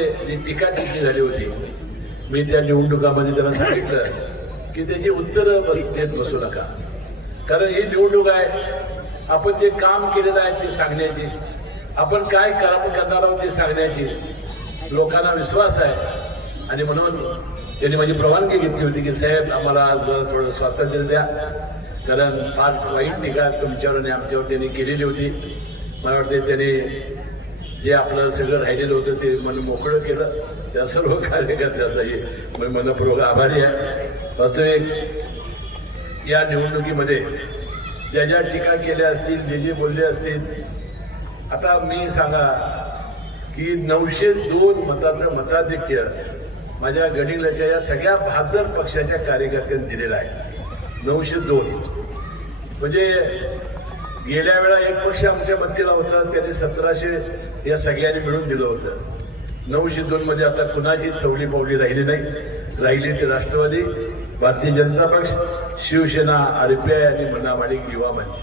जी टीका टिप्पणी झाली होती. मी त्या निवडणुकामध्ये त्यांना सांगितलं की त्याची उत्तरं बस देत बसू नका. कारण ही निवडणूक आहे. आपण जे काम केलेलं आहे ते सांगण्याची. आपण काय करणार आहोत ते सांगण्याची लोकांना विश्वास आहे. आणि म्हणून त्यांनी माझी परवानगी घेतली होती की साहेब आम्हाला आज थोडं स्वातंत्र्य द्या. कारण फार वाईट टीका तुमच्यावर आणि आमच्यावर त्यांनी केलेली होती. मला वाटते त्यांनी जे आपलं सगळं राहिलेलं होतं ते मन मोकळं केलं. त्या सर्व कार्यकर्त्याचाही मी मनपूर्वक आभारी आहे. वास्तविक या निवडणुकीमध्ये ज्या ज्या टीका केल्या असतील जे जे बोलले असतील आता मी सांगा की नऊशे दोन मताचं मताधिक्य माझ्या गडिंगलाच्या या सगळ्या बहादर पक्षाच्या कार्यकर्त्यांनी दिलेला आहे. नऊशे दोन. म्हणजे गेल्या वेळा एक पक्ष आमच्या बत्तीला होता त्याने सतराशे या सगळ्यांनी मिळून दिलं होतं. नऊशे दोन मध्ये आता कुणाची चवली पावली राहिली नाही. राहिली ती राष्ट्रवादी भारतीय जनता पक्ष शिवसेना आरपीआय आणि मनामाडी युवा मंच.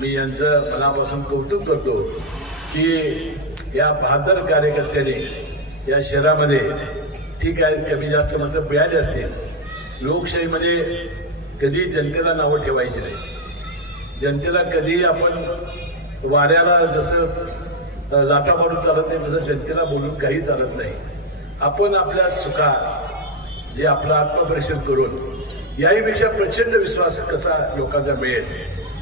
मी यांचं मनापासून कौतुक करतो की या बहादर कार्यकर्त्यांनी या शहरामध्ये ठीक आहे कमी जास्त मतं मिळाली असतील. लोकशाहीमध्ये कधी जनतेला नावं ठेवायची नाही. जनतेला कधीही आपण वाऱ्याला जसं लाथा मारून चालत नाही तसं जनतेला बोलून काही चालत नाही. आपण आपल्या चुका जे आपलं आत्मपरीक्षण करून याहीपेक्षा प्रचंड विश्वास कसा लोकांचा मिळेल?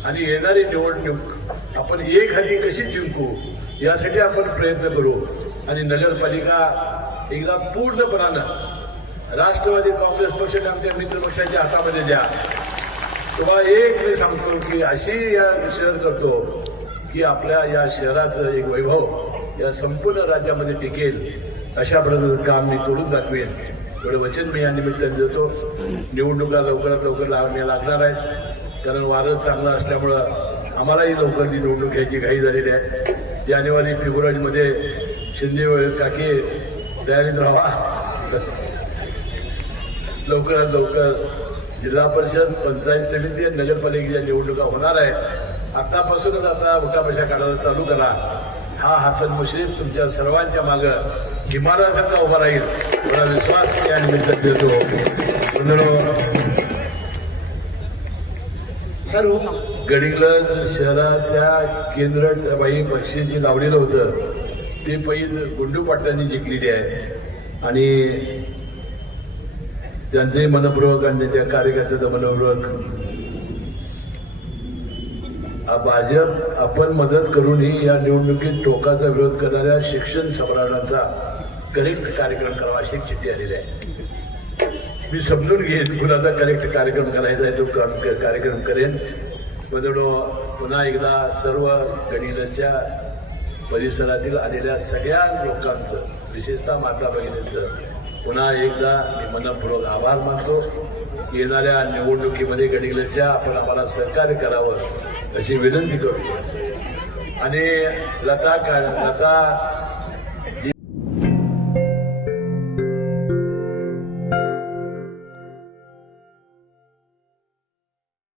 आणि येणारी निवडणूक आपण एक हाती कशी जिंकू यासाठी आपण प्रयत्न करू. आणि नगरपालिका एकदा पूर्णपणानं राष्ट्रवादी काँग्रेस पक्ष आमच्या मित्रपक्षाच्या हातामध्ये द्या. तुम्हाला एक मी सांगतो की अशी या शहर करतो की आपल्या या शहराचं एक वैभव या संपूर्ण राज्यामध्ये टिकेल अशा प्रकारचं काम मी करून दाखवेन. एवढं वचन मी या निमित्ताने देतो. निवडणुका लवकरात लवकर लावण्या लागणार आहेत. कारण वारं चांगलं असल्यामुळं आम्हालाही लवकर ती निवडणूक घ्यायची घाई झालेली आहे. जानेवारी फेब्रुवारीमध्ये शिंदे काकी तयारीत राहा लवकरात लवकर जिल्हा परिषद पंचायत समिती आणि नगरपालिकेच्या निवडणुका होणार आहेत. आतापासूनच आता उठाबशा काढायला चालू करा. हा हसन मुश्रीफ तुमच्या सर्वांच्या मागं हिमालयासारखा उभा राहील. एवढा विश्वास मी या निमित्ताने देतो. बंधनो गडिंग्लज शहरातल्या केंद्र बाई बक्षीची लावलेलं होतं. ते पैज गुंडू पाटलांनी जिंकलेली आहे. आणि त्यांचेही मनपूर्वक आणि त्या कार्यकर्त्याचं मनपूर्वक भाजप आपण मदत करूनही या निवडणुकीत टोकाचा विरोध करणाऱ्या शिक्षण सम्राटांचा करेक्ट कार्यक्रम करावा अशी चिठ्ठी आलेली आहे. मी समजून घेईन कुणाचा करेक्ट कार्यक्रम करायचा आहे तो कार्यक्रम करेन. बदलो पुन्हा एकदा सर्व गणिताच्या परिसरातील आलेल्या सगळ्या लोकांचं विशेषतः माता भगिनींचं पुन्हा एकदा मी मनपूर्वक आभार मानतो. येणाऱ्या निवडणुकीमध्ये गडिगलच्या आपण आम्हाला सहकार्य करावं अशी विनंती करतो. आणि लता का लता